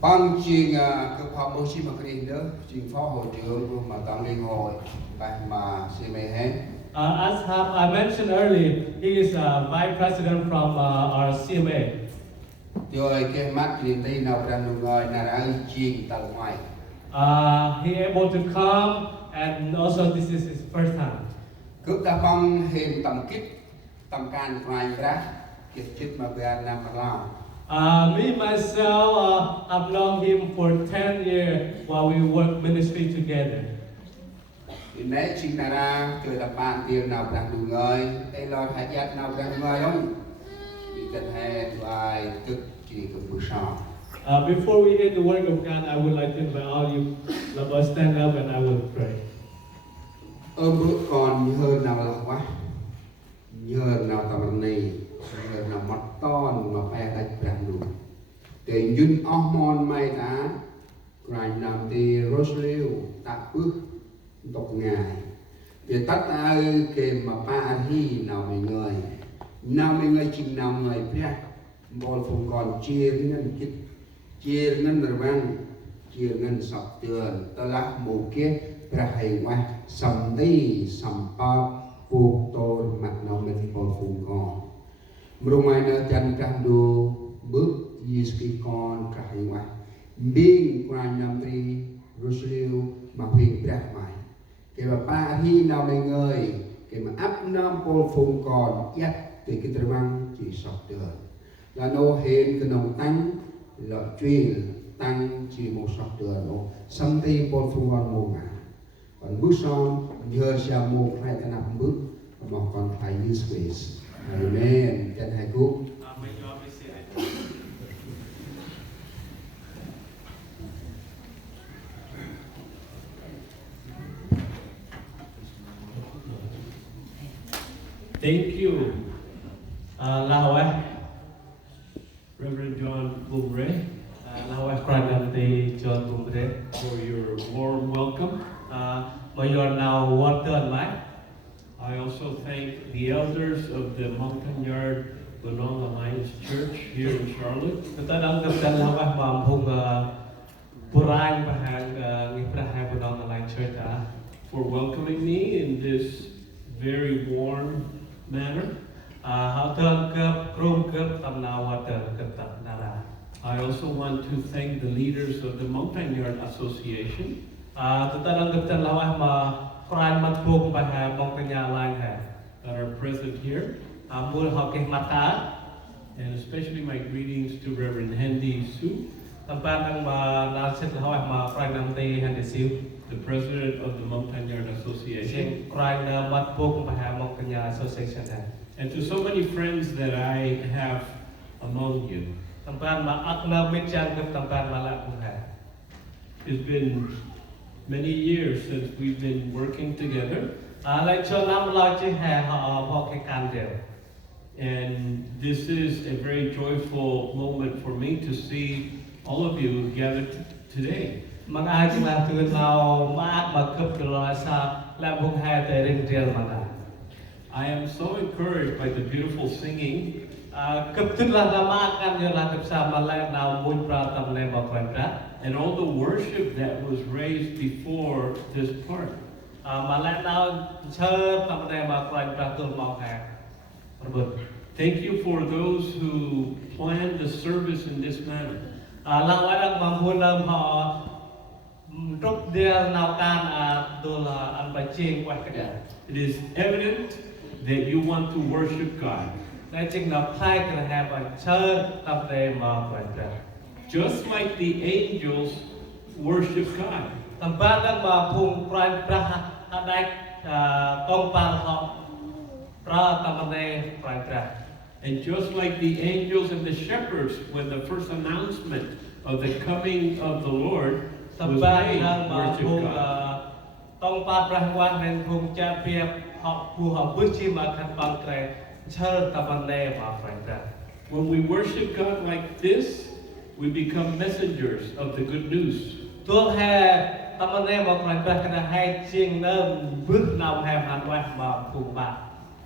Bằng chuyện cơ học mô chí mà cái đó chuyện phó hội trưởng mà tăng liên hội mà xin mê hết. As I mentioned earlier, he is vice president from our CMA. Rồi cái mắt liền đây nào đang được ngồi là đã chuyện tầng ngoài. He able to come, and also this is his first time. Cứ ta bằng hình tầm kích tầm can ngoài ra kiệt chích mà về Nam Lao. Me myself, I've known him for 10 years while we work ministry together. Nếu chính là ra chơi tập bạn tiền nào đang đủ ngơi, đây là hạt giác nào đang đủ ngơi không? Vì cần hệ vài tức chỉ cần buổi sáng. Before we hear the word of God, I would like to invite all you to stand up and I will pray. Bước còn nhớ nào là quá, nhớ nào tầm này, nhớ nào mắt to mà phải tách đang đủ. Để duyên mòn mai ta, rồi nằm thì Rosaliu tạ bước tộc ngài. Để tắt ai kèm mà ba hi nào mấy người chừng nào người Brah, bol phùng còn chia ngân kích, chia ngân rồi băng, chia ngân sọc tường, ta lắc mù kết, Brah hay quá, sầm đi, sầm bao, buộc tôi mặt nào mình bol phùng còn. Mùa mai nó chân càng đu bước Yiski con cả hay quá, biên qua nhầm đi Rosaliu mà huyền Brah mày. Cái mà ba hi nào mấy người, cái mà áp năm bol phùng còn yết thì cái terbang chỉ sọc được là nô hên cái nông tăng là chuyên tăng chỉ một sọc được nó xâm thi bol phùng còn một ngã còn bước xong nhờ xa một hai cái năm bước mà còn phải như space. Amen. Chân hai cúc. Thank you, Reverend John Bumbre, John Bumbre, for your warm welcome. But you are now water and life. I also thank the elders of the Mountain Yard Bunong Alliance Church here in Charlotte. Kita đang gặp Dan Lawah Mampung Purang Bahang Ngiprah Bunong Alliance Church for welcoming me in this very warm manner. How to cấp krum cấp tam na water cấp tam nara. I also want to thank the leaders of the Mountain Yard Association. Kita đang gặp Dan Lawah Ma Pran Mampung Bahang Mountain Alliance that are present here. Mul Hokeh Mata. And especially my greetings to Reverend Hendy Su, Tempat yang nalsit Lawah Ma Pran Namti Hendy Su, the president of the Mountain Yard Association. Pran Mampung Bahang Mountain Yard Association. And to so many friends that I have among you. Tempat Akna Mitjan ke tempat Malak Buha. It's been many years since we've been working together. And this is a very joyful moment for me to see all of you gathered today. I am so encouraged by the beautiful singing. And all the worship that was raised before this part. Thank you for those who planned the service in this manner. It is evident that you want to worship God. Just like the angels worship God. And just like the angels and the shepherds, when the first announcement of the coming of the Lord was made, worship God. When we worship God like this, we become messengers of the good news.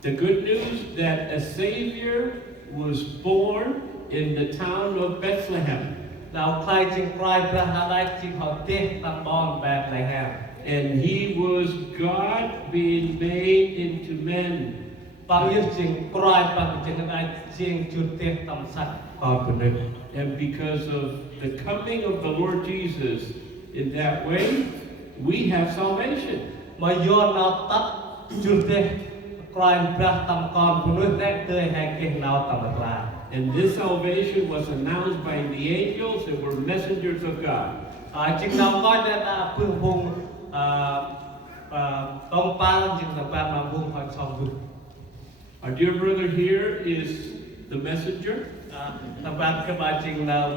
The good news that a Savior was born in the town of Bethlehem. Now climbing cry Brah ching how death tam bon bad like him. And he was God being made into men. Bang yus ching cry bang ching I ching chut death tam sat God punuk. And because of the coming of the Lord Jesus in that way, we have salvation. Mà do nào tắt chut death cry Brah tam con punuk that tươi hay keh nào tam la. And this salvation was announced by the angels and were messengers of God. Chừng nào coi đã phương vùng công pal chừng nào ban mà vùng hoàn xong vực. Our dear brother here is the messenger. Tập ban các bạn chừng nào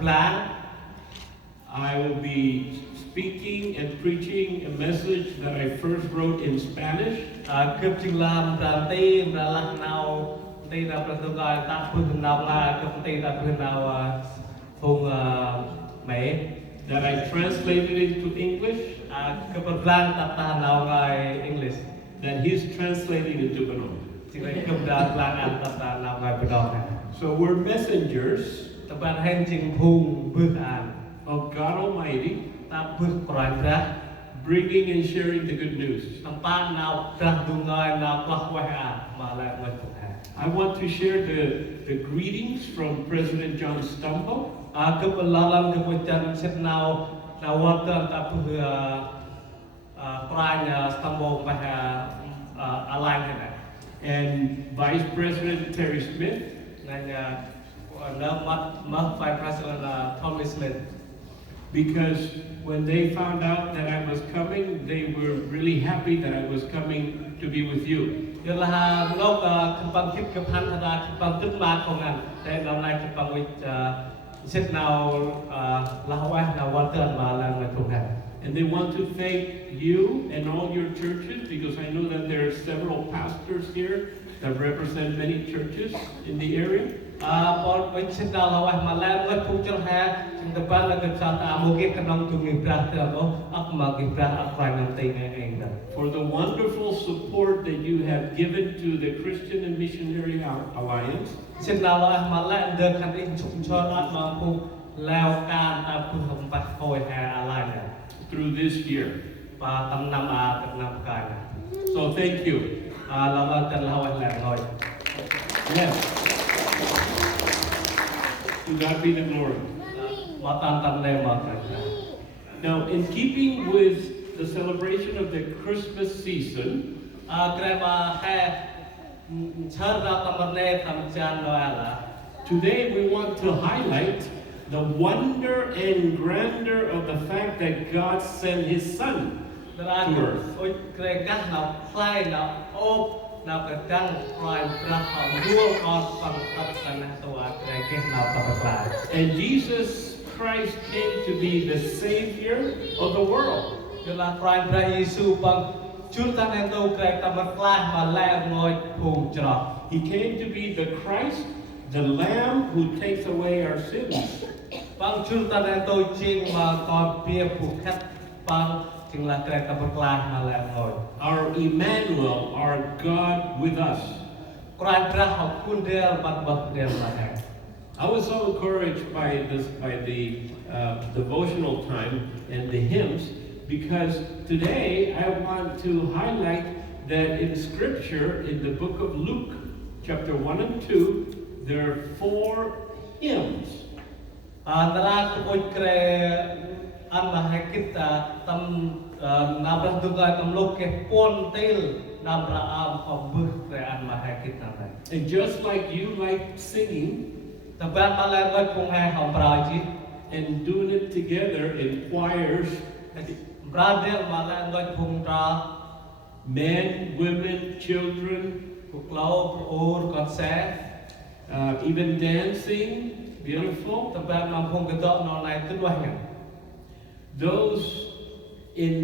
plan. I will be speaking and preaching a message that I first wrote in Spanish. Cấp chừng làm berarti beralah nào đây là pertugas tak pun nào là cấp đây là pun nào vùng Mỹ. That I translated into English. Cấp plan tak tahan nào ngay English. That he's translating into Bunong. Chỉ là cấp plan tak tahan nào ngay Bunong. So we're messengers Tập ban hen chừng vùng bước an of God Almighty, ta bước cõi Brah. bringing and sharing the good news. Tempat nào Brah dungai nào Brah wah mà lại người thuộc hạ. I want to share the greetings from President John Stumbo. Cấp lalam cấp chân set nào nào water ta bước pranya stambo bah align này. And Vice President Terry Smith. Nên nó mất Vice President Tommy Smith. Because when they found out that I was coming, they were really happy that I was coming to be with you. Giờ là lúc kembang kip kepan ada kembang tut ma kongan. Saya dalam lagi kembang which set now lahwah now water ma lang tukhan. And they want to thank you and all your churches, because I know that there are several pastors here that represent many churches in the area. Paul which set now lahwah ma lang ngat pucul ha. Sing depan lagi sata mungkin kenang tungi Brah tu aku magi Brah aku nanti ngai. For the wonderful support that you have given to the Christian and Missionary Alliance. Xin nào là mà lại được khẳng định chung cho nó mà phụ leo can ta phụ hồng bạch hồi hè lại này Through this year. và tầm năm tầm năm cái này. So thank you. Là cần là hồi lẹ rồi. Yes. To God be the glory. Mà tầm đây mà cái. Now, in keeping with the celebration of the Christmas season, Cái mà hè chơi ra tầm này tầm chan rồi là. today we want to highlight the wonder and grandeur of the fact that God sent His Son to earth. Ôi cái cách nào play nào ốp nào cái căn prime ra họ mua con bằng tập cái này tôi cái nào tập lại. And Jesus Christ came to be the Savior of the world. Cho là prime ra Giêsu bằng chúng ta nên tôi cái tập lại mà lại ngồi cùng cho. He came to be the Christ, the Lamb who takes away our sins. Bằng chúng ta nên tôi chiên mà còn bia phụ khách bằng chính là cái tập lại mà lại ngồi. Our Emmanuel, our God with us. Prime ra học kun đeo bằng bậc đeo là hay. I was so encouraged by the devotional time and the hymns, because today I want to highlight that in Scripture, in the book of Luke, chapter 1 and 2, there are 4 hymns. Nara oi kre an ma hakita tam nabra duga tam lok ke pon tel nabra am ko buh kre an ma hakita nai. And just like you like singing, Tam ban ma la ngai pung hai hom pra ji and doing it together in choirs, bra del ma la ngai pung tra men, women, children, puk lau or kon se even dancing, beautiful. tam ban ma pung ke dok no nai tu wah ngai. Those in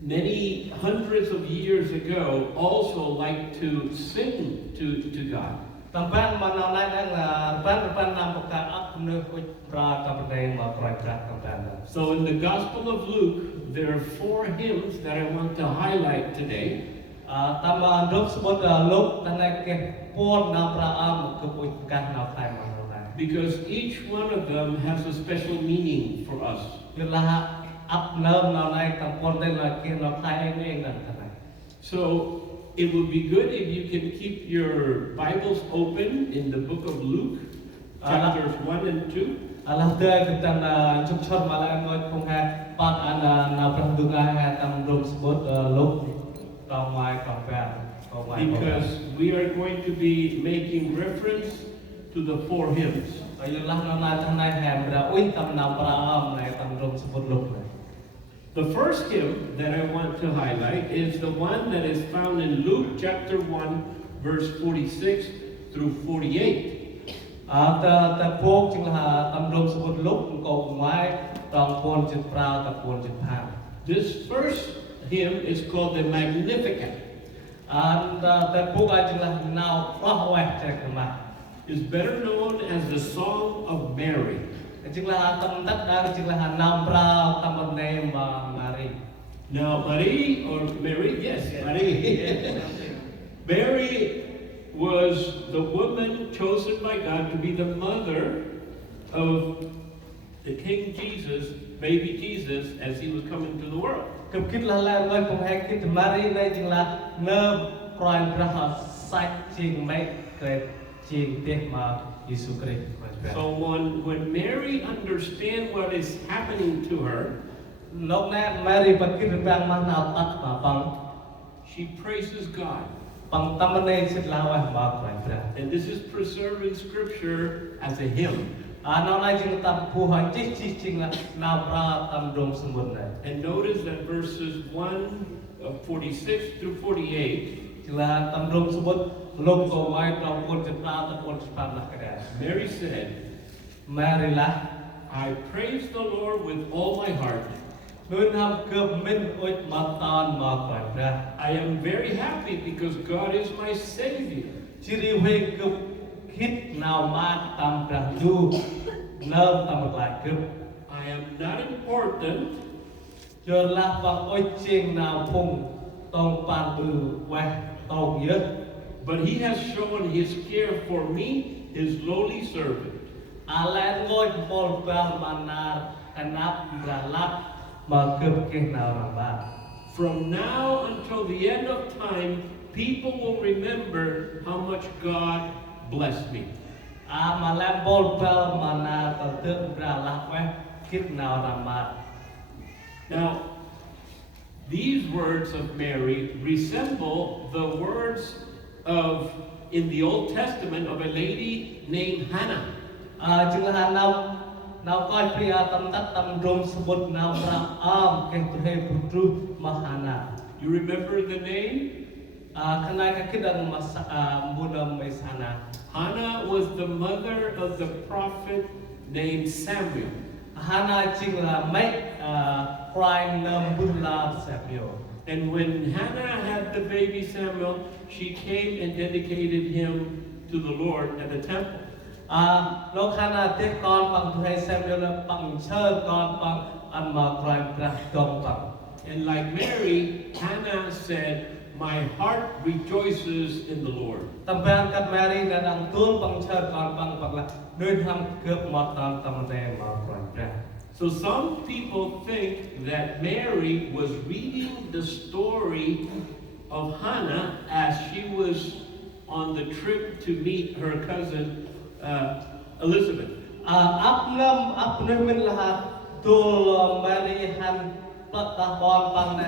many hundreds of years ago also like to sing to God. Tam ban ma no nai dang ban nam puk ka ak ne ko pra ka pre ma pra ka tam ban. So in the Gospel of Luke, there are 4 hymns that I want to highlight today. Tam đốc spot lúc ta này cái pon nam pra am ke pun kan na khai ma no nai. because each one of them has a special meaning for us. យល់ថាអាប់នៅនៅណៃតំពនទៅនៅគេនៅខៃឯងហ្នឹងតែ So it would be good if you can keep your Bibles open in the book of Luke, chapters 1 and 2. អាឡោះទៅទៅជុកឈុតមកឡើងងយគង់ថាបាត់អាណាប្រហទុកាតាមរំស្បុតលោកតងមកកំបែតងមក Because we are going to be making reference to the 4 hymns. ហើយយល់ឡាស់នៅណាចំណាយហែមរអ៊ុយតំណាំប្រាអមណែតាមរំស្បុតលោក The first hymn that I want to highlight is the one that is found in Luke chapter 1, verse 46 through 48. តែពកជាងថាតាមរំស្បុតលោកក៏មកតងពនចិត្តប្រាតពនចិត្តផា This first hymn is called the Magnificat. តែពកអាចជាងថាណៅបោះវ៉ែតែកមា Is better known as the Song of Mary. ជាងថាតំណិតដែរជាងថាណាំប្រាតាមណែមម៉ារី Now, Marie or Mary, yes, Marie. Mary was the woman chosen by God to be the mother of the King Jesus, baby Jesus, as he was coming to the world. គិតគិតឡាឡើងមកពងហែគិតម៉ារីណែជាងឡានៅក្រោយព្រះសាច់ជាងម៉េចក្រែជាងទេមកយេស៊ូគ្រីស្ទ So when Mary understands what is happening to her, លោកណែម៉ារីបកិតបានមកណៅតាត់មកបង she praises God. បងតាមណែសិតឡាវមកក្រោយព្រះ And this is preserved in Scripture as a hymn. នៅណៃជាងតាមពូហើយជីជាងណាប្រាតាមរំសម្បត្តិ And notice that verses 1:46 through 48. ជាឡាតាមរំសម្បត្តិលោកក៏មកដល់ពនចិត្តប្រាតពនចិត្តផាណាស់ដែរ Mary said, Mary lah, I praise the Lord with all my heart. nuôi ham cơm minh ôi mà tan mà phải ra. I am very happy because God is my Savior. Chỉ đi về cơm hít nào mà tam ra du, nơm tam lại cơm. I am not important, Cho là bằng ôi chiên nào phùng, tông bàn bự quay, tông nhớ. but He has shown His care for me, His lowly servant. Lên ngôi bồn vào mà nà, anh áp ra lát, mà cơm kia nào mà bà. From now until the end of time, people will remember how much God blessed me. Mà lên bồn vào mà nà, tao tượng ra lát quay, kiếp nào làm bà. Now, these words of Mary resemble the words of in the Old Testament of a lady named Hannah. Chừng là nào coi pria tâm tắt tâm rôm sebut nào ra ke tuhe putru mahana. You remember the name? Kena kakidang mas Bunong may sana. Hannah was the mother of the prophet named Samuel. Hana chừng là mấy crying nam bula Samuel. And when Hannah had the baby Samuel, she came and dedicated him to the Lord at the temple. Lúc Hana tiếp con bằng thuê Samuel bằng chơi con bằng ăn mà crying ra con bằng. And like Mary, Hannah said, my heart rejoices in the Lord. Tâm ban cắt Mary đã đang tuôn bằng chơi con bằng là đôi thăm cướp một tâm đề mà crying ra. So some people think that Mary was reading the story of Hannah as she was on the trip to meet her cousin Elizabeth. Áp nâm mình là tu Mary han bắt ta con bằng